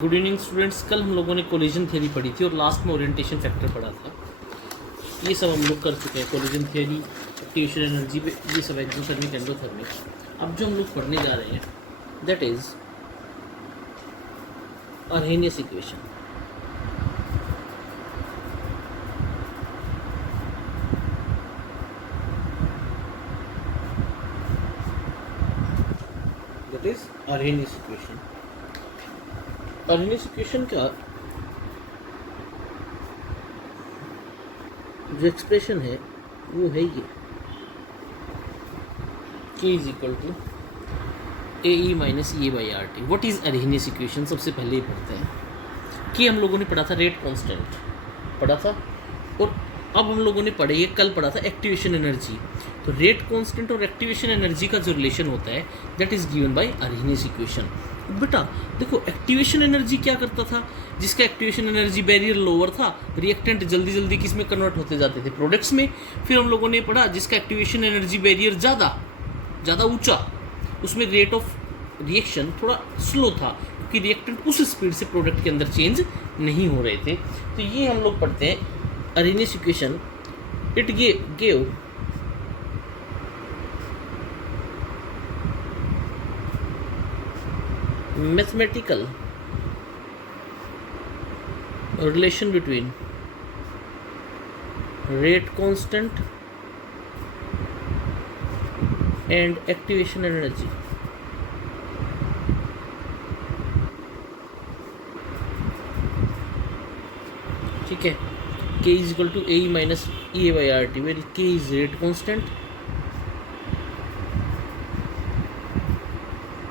Good evening students. कल हम लोगों ने कोलिजन थ्योरी पढ़ी थी और लास्ट में ओरिएंटेशन फैक्टर पढ़ा था। ये सब हम लोग कर चुके हैं, कोलिजन थ्योरी, एक्टिवेशन एनर्जी पे, ये सब एक्सोथर्मिक एंडोथर्मिक। अब जो हम लोग पढ़ने जा रहे हैं that is Arrhenius equation. That is Arrhenius equation. Arrhenius equation का जो एक्सप्रेशन है वो है ये, k is equal to A E minus E A by R T. What is Arrhenius equation? सबसे पहले ही पढ़ते हैं कि हम लोगों ने पढ़ा था रेट कांस्टेंट पढ़ा था, और अब हम लोगों ने पढ़े, कल पढ़ा था एक्टिवेशन एनर्जी। तो रेट कांस्टेंट और एक्टिवेशन एनर्जी का जो रिलेशन होता है that is given by Arrhenius equation. बेटा देखो, एक्टिवेशन एनर्जी क्या करता था? जिसका एक्टिवेशन एनर्जी बैरियर लोअर था, रिएक्टेंट जल्दी जल्दी किस में कन्वर्ट होते जाते थे? प्रोडक्ट्स में। फिर हम लोगों ने पढ़ा जिसका एक्टिवेशन एनर्जी बैरियर ज़्यादा ऊंचा, उसमें रेट ऑफ रिएक्शन थोड़ा स्लो था, क्योंकि रिएक्टेंट उस स्पीड से प्रोडक्ट के अंदर चेंज नहीं हो रहे थे। तो ये हम लोग पढ़ते हैं Arrhenius equation. It gave mathematical relation between rate constant and activation energy। ठीक है, k is equal to a minus e by rt, where k is rate constant,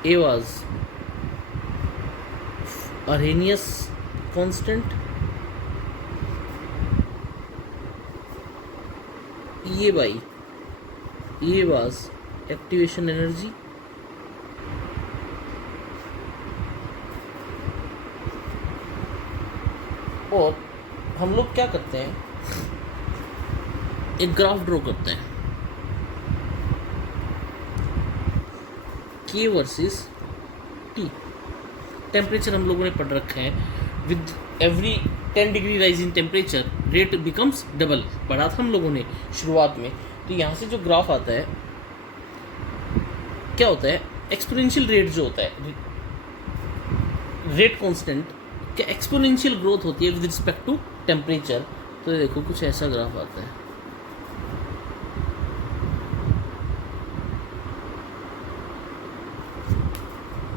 a was Arrhenius constant, E was activation energy, और हम लोग क्या करते हैं, एक graph draw करते हैं K वर्सेस T। टेम्परेचर हम लोगों ने पढ़ रखा है, with every 10 degree rise in temperature rate becomes double, पढ़ा था हम लोगों ने शुरुआत में। तो यहाँ से जो ग्राफ आता है क्या होता है, एक्सपोनेंशियल रेट जो होता है, रेट कांस्टेंट क्या एक्सपोनेंशियल ग्रोथ होती है विद रिस्पेक्ट टू टेम्परेचर। तो देखो कुछ ऐसा ग्राफ आता है,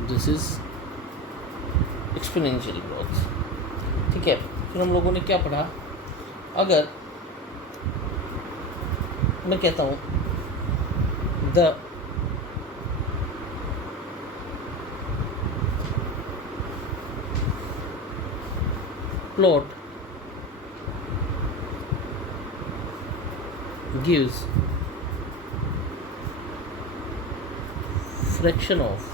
दिस इज एक्सपोनेंशियल ग्रोथ। ठीक है, फिर हम लोगों ने क्या पढ़ा, अगर मैं कहता हूँ the plot gives fraction of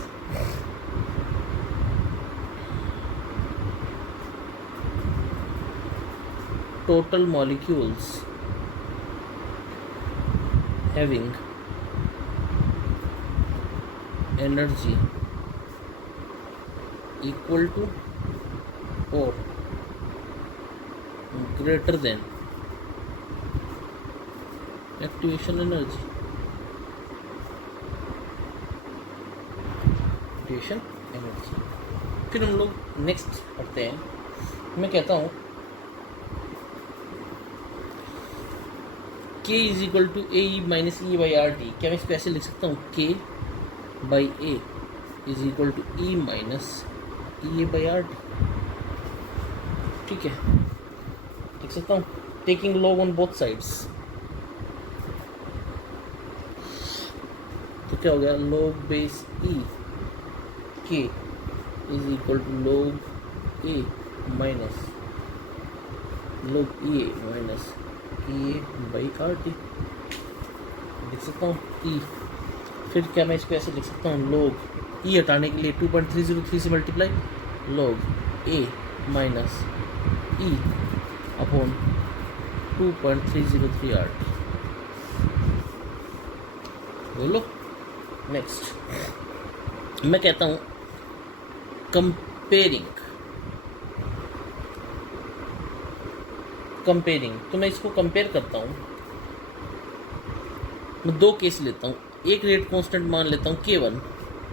total molecules having energy equal to or greater than activation energy। activation energy। फिर हम लोग नेक्स्ट पढ़ते हैं, मैं कहता हूँ k is equal to A minus E by R T. क्या मैं इसको ऐसे लिख सकता हूँ, k by A is equal to E minus E A by R T. ठीक है, लिख सकता हूँ, taking log on both sides. तो क्या हो गया, log base E k is equal to log A minus log E A minus E A by R T लिख सकता हूँ ई। फिर क्या मैं इसको ऐसे लिख सकता हूँ, लॉग ई हटाने के लिए 2.303 से multiply log A minus E upon 2.303 R T. बोलो नेक्स्ट मैं कहता हूँ कंपेयरिंग कंपेयरिंग, तो मैं इसको कंपेयर करता हूँ। मैं दो केस लेता हूँ, एक रेट कांस्टेंट मान लेता हूँ K1,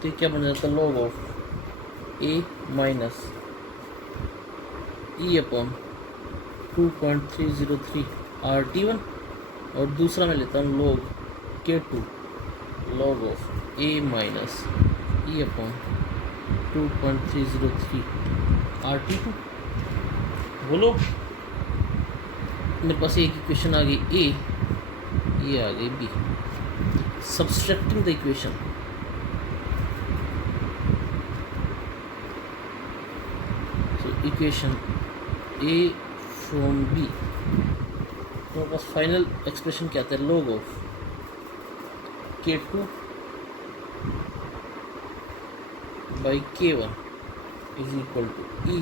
तो क्या बन जाता है log of A minus E upon 2.303 RT1, और दूसरा मैं लेता हूँ log K2 log of A minus E upon 2.303 RT2। बोलो, मेरे पास एक इक्वेशन आ गई A, ये आ गई B। Subtracting the equation, so equation A from B, तो मेरे पास फाइनल एक्सप्रेशन क्या आता है log of K2 by K1 is equal to E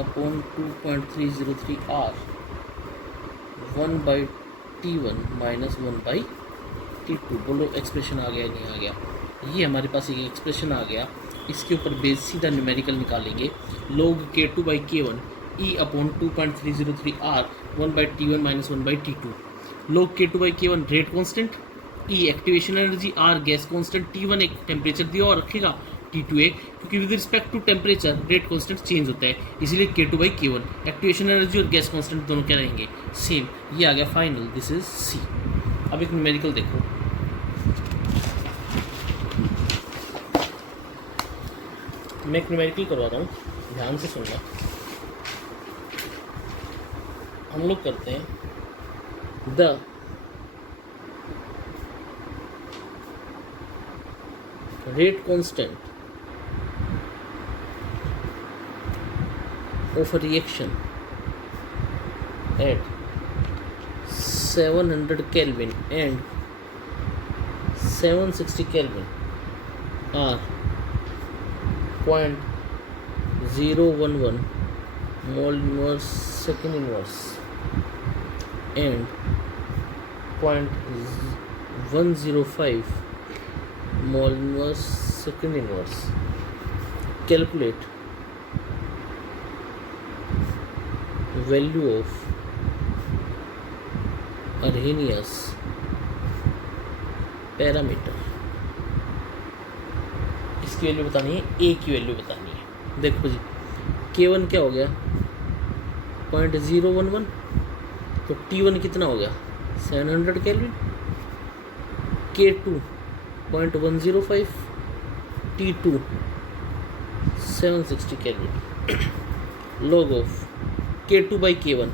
upon 2.303 R 1 by T1 minus 1 by T2। बोलो एक्सप्रेशन आ गया नहीं आ गया? ये हमारे पास एक एक्सप्रेशन आ गया, इसके ऊपर बेस सीधा न्यूमेरिकल निकालेंगे। log K2 by K1 E upon 2.303 R 1 by T1 minus 1 by T2। log K2 by K1 rate constant, E activation energy, R gas constant, T1 एक टेम्परेचर दिया और रखेगा, T2 एक, क्योंकि with respect to temperature rate constant change होता है, इसीलिए K2 by K1 activation energy और गैस कांस्टेंट दोनों क्या रहेंगे सेम। ये आ गया फाइनल, दिस इज C। अब एक न्यूमेरिकल देखो, मैं एक न्यूमेरिकल करवाता हूँ, ध्यान से सुनना। हम लोग करते हैं the rate constant of a reaction at 700 Kelvin and 760 Kelvin are 0.011 mole inverse second inverse and 0.105 mole inverse second inverse. Calculate value of Arrhenius parameter. इसकी वैल्यू बतानी है, A की वैल्यू बतानी है। देखो जी, K1 क्या हो गया 0.011, तो T1 कितना हो गया 700 kelvin, K2 0.105, T2 760 kelvin. log of K2 by K1,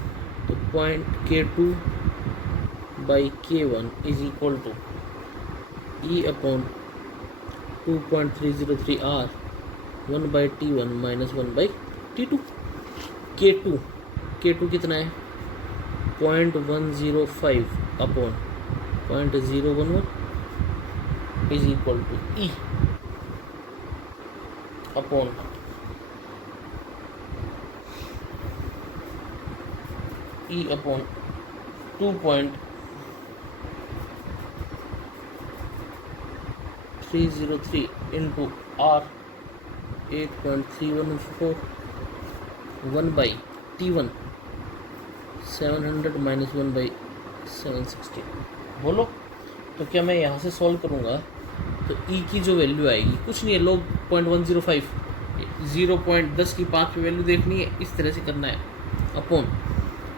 तो K2 by K1 is equal to E upon 2.303 R 1 by T1 minus 1 by T2। K2 कितना है 0.105 upon 0.011 is equal to E upon E upon 2.303 into R 8.314 1 by T1 700 minus 1 by 760। बोलो, तो क्या मैं यहाँ से solve करूँगा तो E की जो वैल्यू आएगी कुछ नहीं है, log 0.105 0.10 की 5 की वैल्यू देखनी है, इस तरह से करना है, अपॉन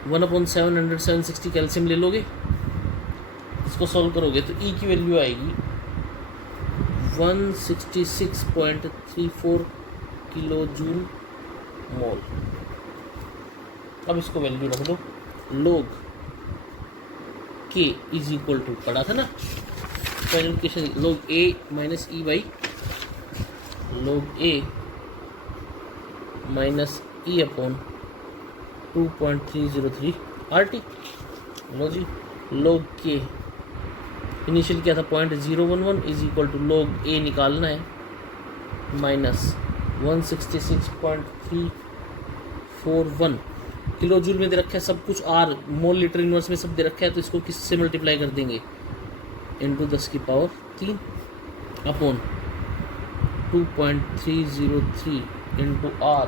1/700 760 कैल्शियम ले लोगे, इसको सॉल्व करोगे तो E की वैल्यू आएगी 166.34 किलो जूल मोल। अब इसको वैल्यू रख दो, log K is equal to, पढ़ा था ना final equation, log A minus E by log A minus E upon 2.303 RT। लो जी, log K इनिशियल क्या था 0.011 is equal to log A निकालना है माइनस 166.341 किलो जूल में दे रखा है सब कुछ, R मोल लीटर इनवर्स में सब दे रखा है, तो इसको किससे मल्टीप्लाई कर देंगे इंटू 10 की power 3 upon 2.303 into R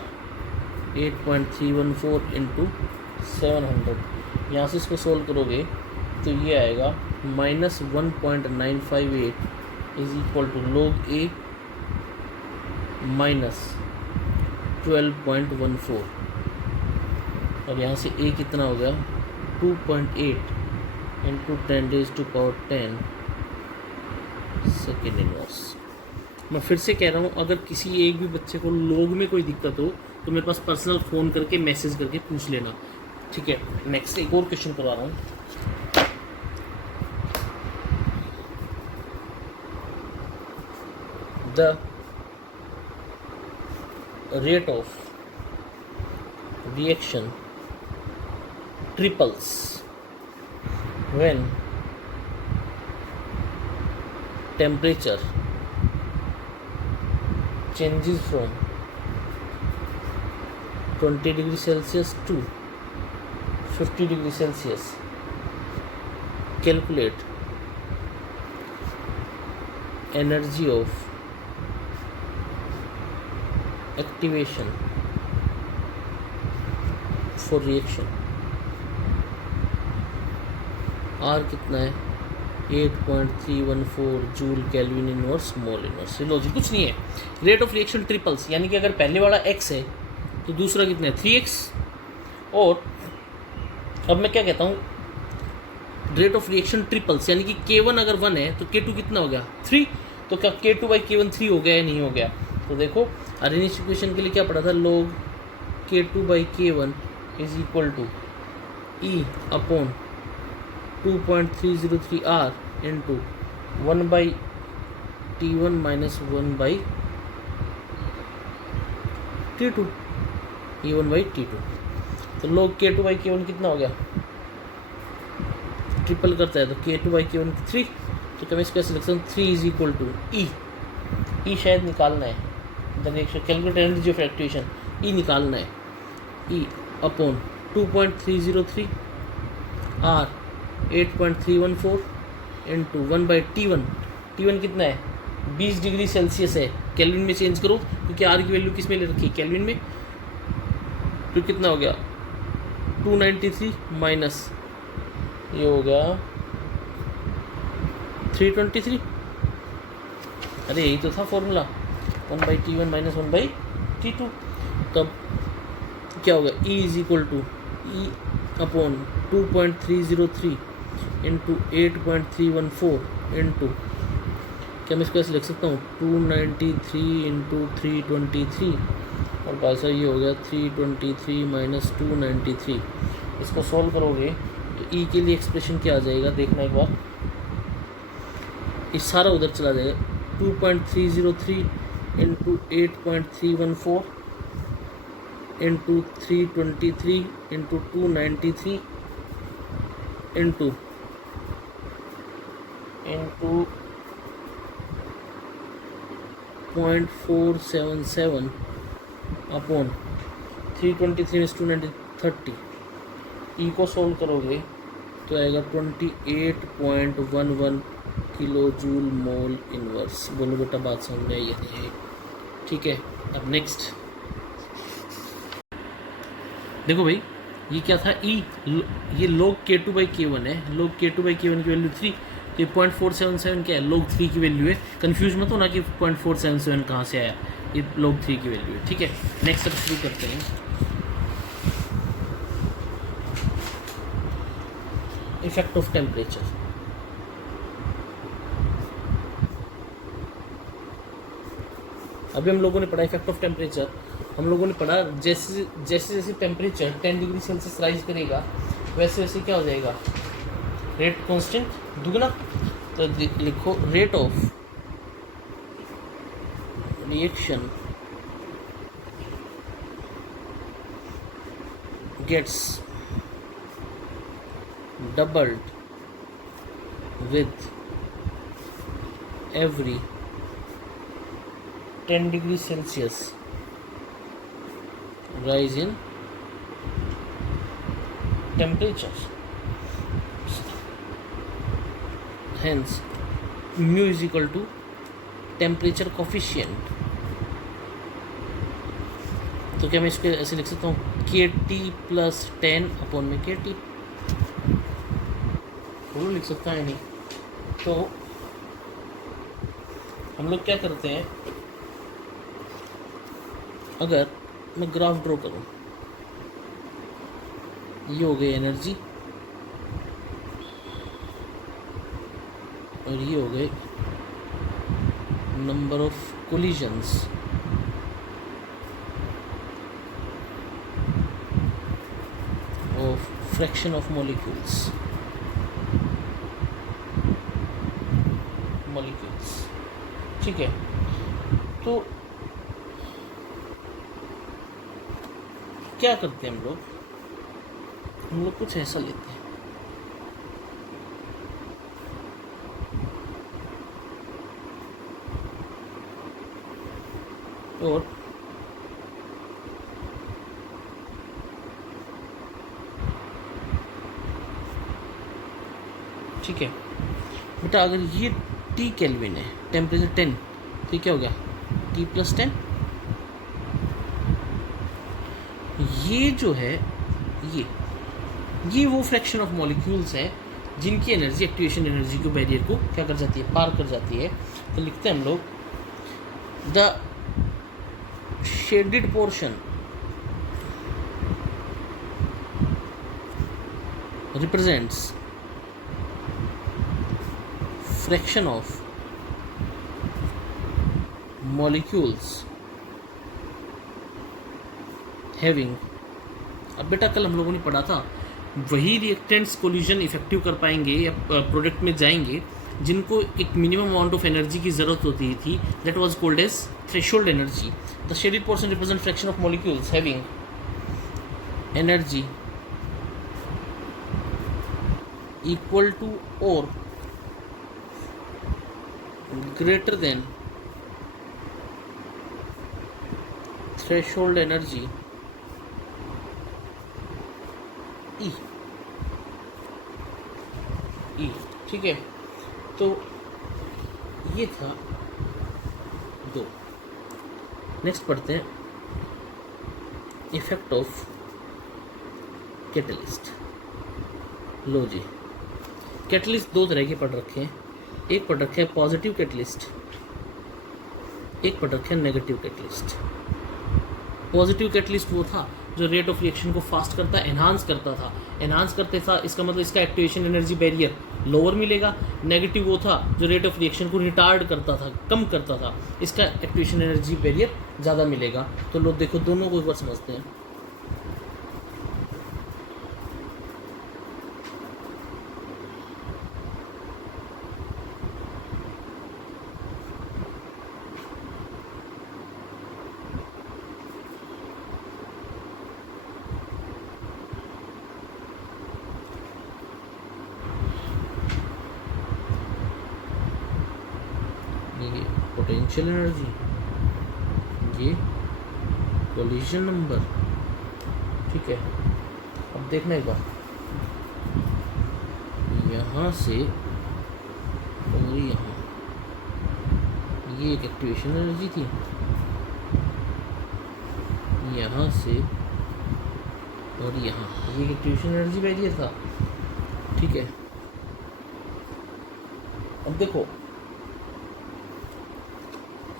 8.314 into 700। यहाँ से इसको सोल्व करोगे तो ये आएगा -1.958 is equal to log a -12.14। और यहाँ से a कितना हो गया 2.8 इंटू 10⁻10 सेकेंड इनवर्स। मैं फिर से कह रहा हूँ, अगर किसी एक भी बच्चे को लोग में कोई दिक्कत हो तो मेरे पास पर्सनल फ़ोन करके मैसेज करके पूछ लेना, ठीक है। नेक्स्ट एक और क्वेश्चन करवा रहा हूँ। The rate of reaction triples when temperature changes from 20 degrees Celsius to 50 degrees Celsius. Calculate energy of activation for reaction. R कितना है 8.314 joule kelvin inverse mole inverse. Logic कुछ नहीं है, रेट ऑफ रिएक्शन ट्रिपल्स, यानी कि अगर पहले वाला x है तो दूसरा कितना है 3x। और अब मैं क्या कहता हूँ, रेट ऑफ रिएक्शन ट्रिपल्स यानी कि K1 अगर 1 है तो K2 कितना हो गया 3। तो क्या K2/K1 3 हो गया या नहीं हो गया? तो देखो अरेनियस इक्वेशन के लिए क्या पढ़ा था, log K2/K1 is equal to E upon 2.303 R into 1/T1 minus 1/T2 E1/T2। तो log K2/K1 कितना हो गया, ट्रिपल करता है तो K2/K1 3। तो क्या मैं इसका selection 3 is equal to E शायद निकालना है, calculate energy of activation E निकालना है, E upon 2.303 R 8.314 into 1/T1। T1 कितना है 20 डिग्री सेल्सियस है, केल्विन में चेंज करो क्योंकि R की वैल्यू किस में ले रखी है केल्विन में। तो कितना हो गया 293 माइनस ये हो गया 323। अरे यही तो था फॉर्मूला 1/T1 माइनस 1/T2। तब क्या होगा E is equal to E upon 2.303 into 8.314 into क्या मैं इसको ऐसे लिख सकता हूँ 293 इंटू 323 और पैसा ये हो गया 323 माइनस 293। इसको सॉल्व करोगे तो E के लिए एक्सप्रेशन क्या आ जाएगा देखना एक बार, ये सारा उधर चला जाएगा 2.303 into 8.314 into 323 into 293 into 0.477 upon 323 290 30। ई को सोल्व करोगे तो आएगा 28.11 किलो जूल मोल इनवर्स। बोलो बेटा बात समझ में आई है नहीं? ठीक है। अब नेक्स्ट देखो भाई, ये क्या था E, ये log K2/K1 है, log K2/K1 की वैल्यू 3, तो ये 0.477 क्या है log 3 की वैल्यू है। कंफ्यूज मत होना कि 0.477 कहाँ से आया, ये log 3 की वैल्यू है। ठीक है, नेक्स्ट अब शुरू करते हैं। Effect of temperature. अभी हम लोगों ने पढ़ा इफेक्ट ऑफ टेम्परेचर। हम लोगों ने पढ़ा जैसे जैसे टेम्परेचर 10 डिग्री सेल्सियस राइज करेगा वैसे वैसे क्या हो जाएगा, रेट कांस्टेंट दुगना। तो लिखो rate of reaction gets doubled with every 10 degree Celsius rise in temperature. Hence mu is equal to temperature coefficient तो क्या मैं इसको ऐसे लिख सकता हूँ के टी प्लस 10/KT, वो लिख सकता है नहीं। तो हम लोग क्या करते हैं, अगर मैं ग्राफ ड्रॉ करूँ, ये हो गई एनर्जी और ये हो गए number of collisions of fraction of molecules ठीक है। तो क्या करते हैं हम लोग कुछ ऐसा लेते हैं, और ठीक है बेटा, अगर ये टी केल्विन है, टेम्परेचर 10, तो ये क्या हो गया टी प्लस 10। ये जो है ये वो फ्रैक्शन ऑफ मॉलिक्यूल्स हैं जिनकी एनर्जी एक्टिवेशन एनर्जी को बैरियर को क्या कर जाती है, पार कर जाती है। तो लिखते हैं हम लोग the shaded portion represents fraction of molecules having, अब बेटा कल हम लोगों ने पढ़ा था वही रिएक्टेंट्स कोलिजन इफेक्टिव कर पाएंगे या प्रोडक्ट में जाएंगे जिनको एक मिनिमम अमाउंट ऑफ एनर्जी की ज़रूरत होती थी, that was called as threshold energy. The shaded portion represent fraction of molecules having energy equal to और greater than threshold energy E, ठीक है। तो ये था 2। नेक्स्ट पढ़ते हैं इफेक्ट ऑफ कैटलिस्ट। लो जी, कैटलिस्ट 2 तरह के पढ़ रखे हैं, एक पढ़ रखे हैं पॉजिटिव कैटलिस्ट, एक पढ़ रखे हैं नेगेटिव कैटलिस्ट। पॉजिटिव कैटलिस्ट वो था जो रेट ऑफ रिएक्शन को फास्ट करता, एनहांस करता था, एनहांस करते था, इसका मतलब इसका एक्टिवेशन एनर्जी बैरियर लोअर मिलेगा। नेगेटिव वो था जो रेट ऑफ रिएक्शन को रिटार्ड करता था, कम करता था, इसका एक्टिवेशन एनर्जी बैरियर ज़्यादा मिलेगा। तो लोग देखो दोनों को एक बार समझते हैं। ये पोटेंशियल एनर्जी, ये कोलिजन नंबर, ठीक है। अब देखना एक बार, यहाँ से और यहाँ, ये एक एक्टिवेशन एनर्जी थी, यहाँ से और यहाँ ये एक एक्टिवेशन एनर्जी बैरियर था, ठीक है। अब देखो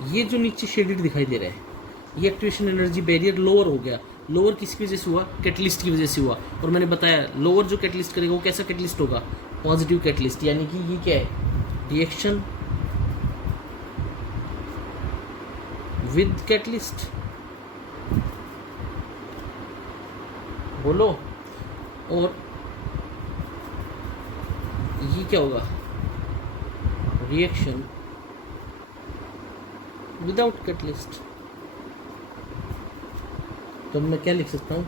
ये जो नीचे शेडेड दिखाई दे रहा है, ये एक्टिवेशन एनर्जी बैरियर लोअर हो गया। लोअर किसकी वजह से हुआ? कैटलिस्ट की वजह से हुआ। और मैंने बताया लोअर जो कैटलिस्ट करेगा वो कैसा कैटलिस्ट होगा? पॉजिटिव कैटलिस्ट, यानी कि ये क्या है? रिएक्शन विद कैटलिस्ट, बोलो। और ये क्या होगा? Reaction without catalyst. तो मैं क्या लिख सकता हूँ?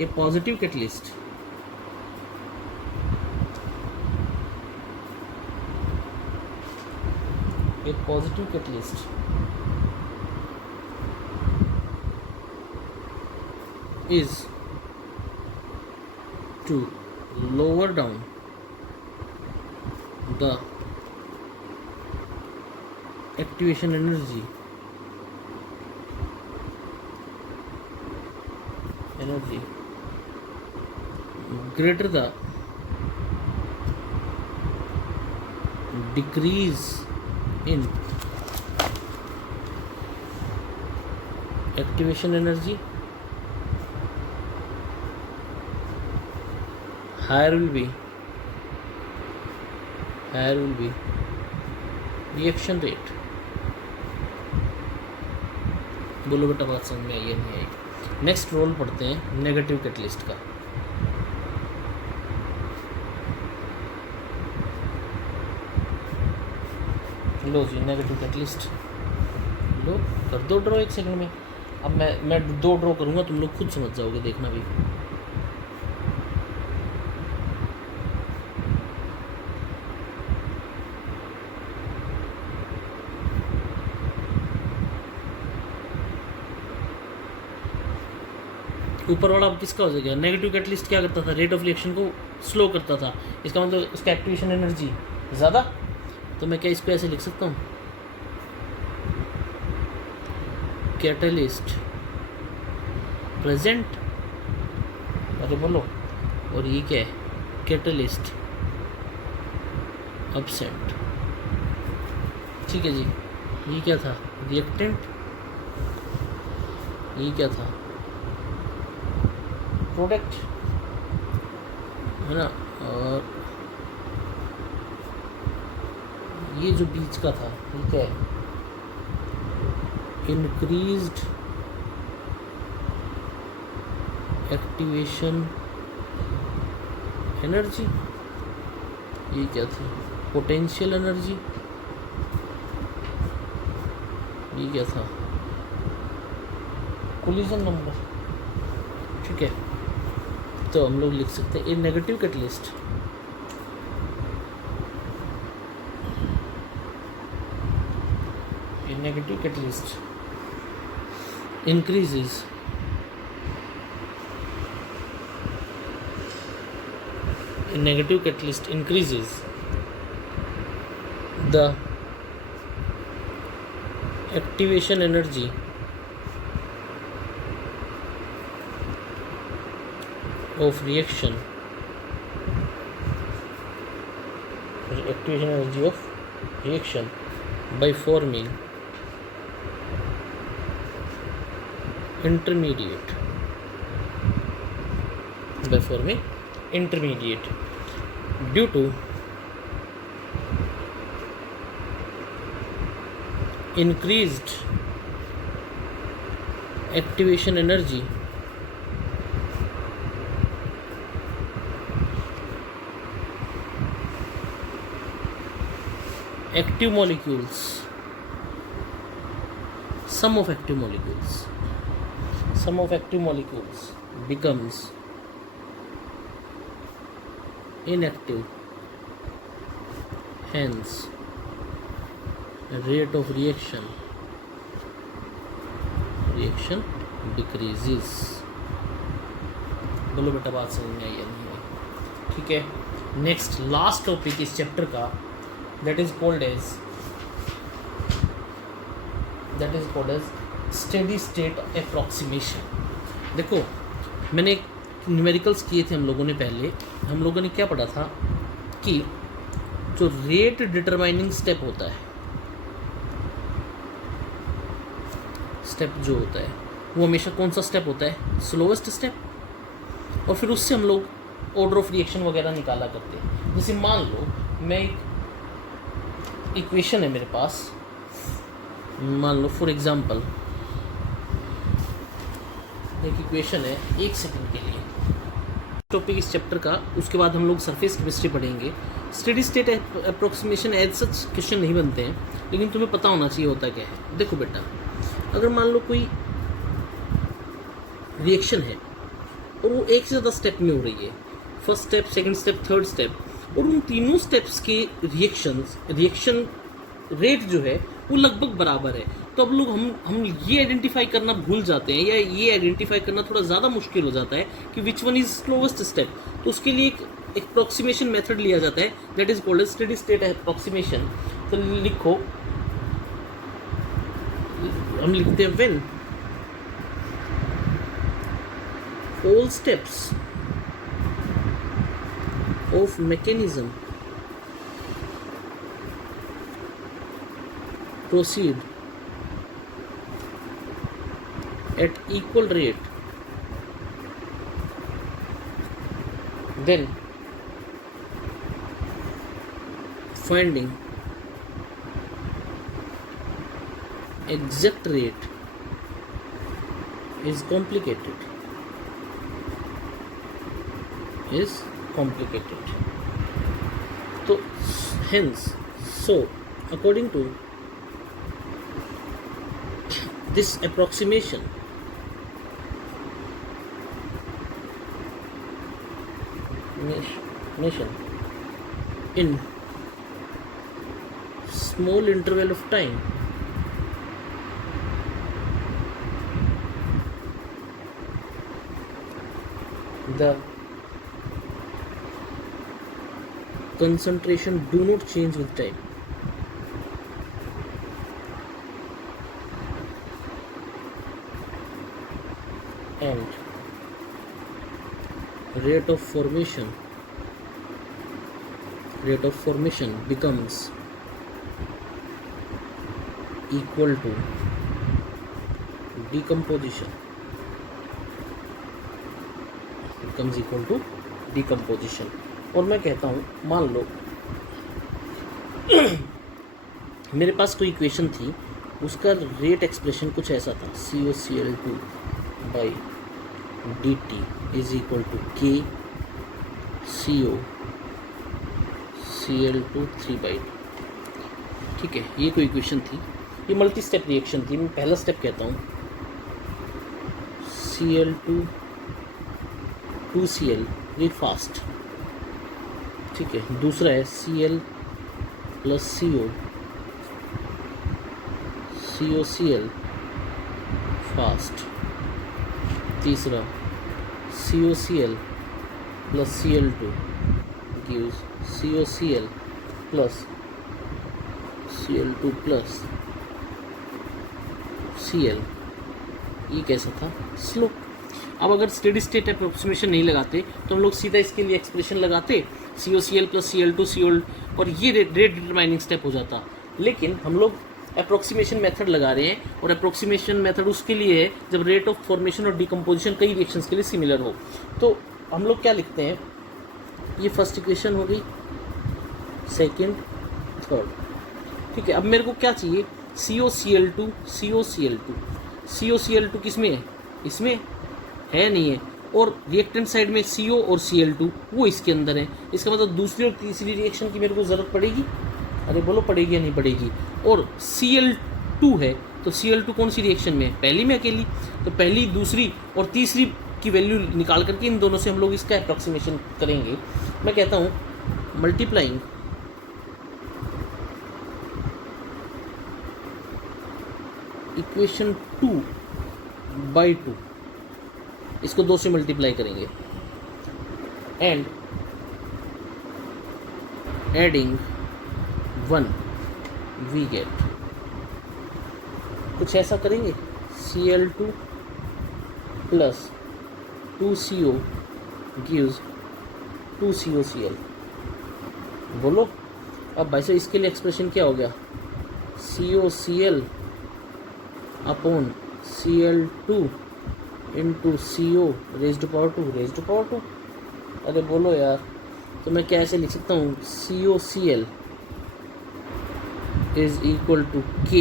A positive catalyst is to lower down the activation energy energy greater the decrease in activation energy, higher will be reaction rate. बोलो बेटा बात समझ में आई या नहीं आई। नेक्स्ट रोल पढ़ते हैं नेगेटिव कैटलिस्ट का। लो जी नेगेटिव कैटलिस्ट लो, कर दो ड्रॉ 1 सेकंड में। अब मैं 2 ड्रॉ करूँगा, तुम लोग खुद समझ जाओगे, देखना भी। ऊपर वाला अब किसका हो जाएगा? नेगेटिव कैटलिस्ट क्या करता था? रेट ऑफ रिएक्शन को स्लो करता था। इसका मतलब उसका एक्टिवेशन एनर्जी ज़्यादा। तो मैं क्या इसको ऐसे लिख सकता हूँ, कैटलिस्ट प्रेजेंट, अरे बोलो, और ये क्या है? Catalyst absent. ठीक है जी। ये क्या था? रिएक्टेंट। ये क्या था? प्रोडक्ट, है ना। और ये जो बीच का था, ठीक है, इंक्रीज्ड एक्टिवेशन एनर्जी। ये क्या थी? Potential energy. ये क्या था? Collision number. ठीक है, तो हम लोग लिख सकते हैं a negative catalyst increases a negative catalyst increases the activation energy of reaction by forming intermediate due to increased activation energy active molecules, sum of active molecules becomes inactive, hence rate of reaction decreases। बोलो बेटा बात समझ में आई या नहीं आई? ठीक है, next last topic इस चैप्टर का, that is called as steady state approximation। देखो, मैंने न्यूमेरिकल्स किए थे हम लोगों ने पहले। हम लोगों ने क्या पढ़ा था कि जो रेट डिटरमाइनिंग स्टेप होता है, स्टेप जो होता है वो हमेशा कौन सा स्टेप होता है? Slowest step. और फिर उससे हम लोग ऑर्डर ऑफ रिएक्शन वगैरह निकाला करते हैं। जैसे मान लो मैं एक इक्वेशन है मेरे पास, मान लो फॉर एग्जांपल एक इक्वेशन है 1 सेकंड के लिए। टॉपिक इस चैप्टर का, उसके बाद हम लोग सरफेस केमिस्ट्री पढ़ेंगे। Steady state approximation as such question नहीं बनते हैं, लेकिन तुम्हें पता होना चाहिए होता क्या है। देखो बेटा, अगर मान लो कोई रिएक्शन है और वो एक से ज़्यादा स्टेप में हो रही है, first step, second step, third step, और उन तीनों स्टेप्स के रिएक्शन रेट जो है वो लगभग बराबर है, तो अब लोग हम ये आइडेंटिफाई करना भूल जाते हैं, या ये आइडेंटिफाई करना थोड़ा ज़्यादा मुश्किल हो जाता है कि which one is slowest step. तो उसके लिए एक अप्रोक्सीमेशन मेथड लिया जाता है, that is called steady state approximation. तो लिखो, हम लिखते हैं when all steps of mechanism proceed at equal rate, then finding exact rate is complicated. So hence, so according to this approximation, in small interval of time, the concentration do not change with time. And rate of formation becomes equal to decomposition. और मैं कहता हूँ, मान लो मेरे पास कोई equation थी, उसका rate expression कुछ ऐसा था, COCl2 by dt is equal to K CO Cl2 3/2. ठीक है, ये कोई इक्वेशन थी, ये मल्टी स्टेप रिएक्शन थी. मैं पहला स्टेप कहता हूँ Cl2 2Cl वेरी फास्ट. ठीक है, दूसरा है Cl plus CO COCl fast. तीसरा COCl plus Cl2 gives COCl plus Cl2 plus Cl. ये कैसा था? स्लो. अब अगर स्टेडी स्टेट अप्रोक्सीमेशन नहीं लगाते तो हम लोग सीधा इसके लिए एक्सप्रेशन लगाते COCl प्लस Cl2 Cl, और ये रेट डिटरमाइनिंग स्टेप हो जाता. लेकिन हम लोग अप्रोक्सीमेशन मेथड लगा रहे हैं, और अप्रोक्सीमेशन मेथड उसके लिए है जब रेट ऑफ फॉर्मेशन और डिकम्पोजिशन कई रिएक्शंस के लिए सिमिलर हो. तो हम लोग क्या लिखते हैं, ये फर्स्ट इक्वेशन हो गई, सेकंड, थर्ड. ठीक है, अब मेरे को क्या चाहिए, COCl2 किस में है? इसमें है नहीं है. और रिएक्टेंट साइड में CO और Cl2 वो इसके अंदर है. इसका मतलब दूसरी और तीसरी रिएक्शन की मेरे को ज़रूरत पड़ेगी. अरे बोलो, पड़ेगी या नहीं पड़ेगी? और Cl2 है तो Cl2 कौन सी रिएक्शन में है? पहली में अकेली. तो पहली, दूसरी और तीसरी की वैल्यू निकाल करके इन दोनों से हम लोग इसका अप्रॉक्सीमेशन करेंगे. मैं कहता हूँ मल्टीप्लाइंग इक्वेशन 2/2, इसको 2 से मल्टीप्लाई करेंगे, एंड एडिंग 1 वी गेट कुछ ऐसा करेंगे, Cl2 plus 2CO gives 2COCl. बोलो अब भाई साहब, इसके लिए एक्सप्रेशन क्या हो गया, COCl upon Cl2 into CO raise to power 2. अरे बोलो यार, तो मैं क्या ऐसे लिख सकता हूँ, COCl is equal to K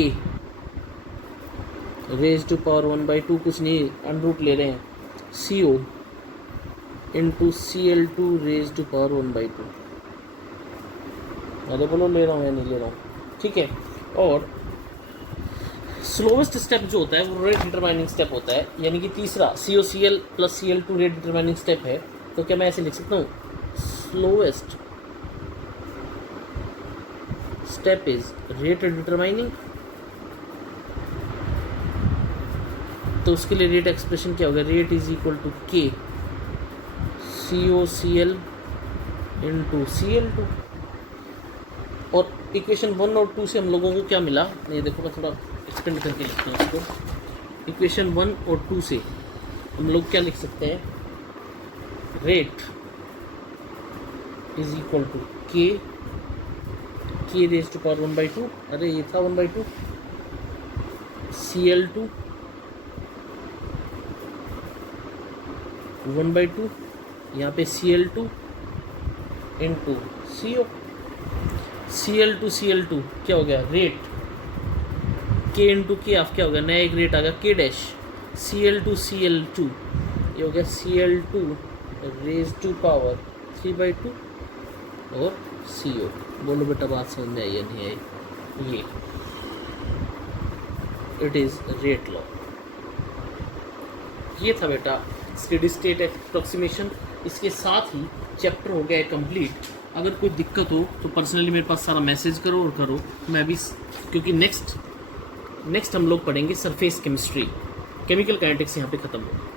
raise to power 1/2, कुछ नहीं, अंडरूट ले रहे हैं, CO into Cl2 raise to power 1/2. अरे बोलो, ले रहा हूँ या नहीं ले रहा हूँ? ठीक है. और स्लोवेस्ट स्टेप जो होता है वो रेट डिटरमाइनिंग स्टेप होता है, यानी कि तीसरा COCl plus Cl2 rate determining step है. तो क्या मैं ऐसे लिख सकता हूँ, slowest step is rate determining. तो उसके लिए रेट एक्सप्रेशन क्या होगा, rate is equal to K COCl into Cl2. और इक्वेशन 1 और 2 से हम लोगों को क्या मिला, ये देखो, मैं थोड़ा एक्सपेंड करके लिखता हूँ इसको. इक्वेशन 1 और 2 से हम लोग क्या लिख सकते हैं, रेट इज इक्वल टू के रेज टू पावर 1/2, अरे ये था 1/2 Cl2 1/2, यहाँ पे Cl2 इंटू CO, Cl2 क्या हो गया रेट, K इंटू के ऑफ क्या हो गया, नया एक रेट आ गया K डैश, Cl2 ये हो गया Cl2 रेज टू पावर 3/2 और CO। बोलो बेटा बात समझ में आई या नहीं आई? ये इट इज़ रेट लॉ। ये था बेटा स्टेडी स्टेट अप्रोक्सीमेशन। इसके साथ ही चैप्टर हो गया है कंप्लीट। अगर कोई दिक्कत हो तो पर्सनली मेरे पास सारा मैसेज करो और करो, मैं भी, क्योंकि नेक्स्ट हम लोग पढ़ेंगे सरफेस केमिस्ट्री, केमिकल काइनेटिक्स यहाँ पे ख़त्म होगा।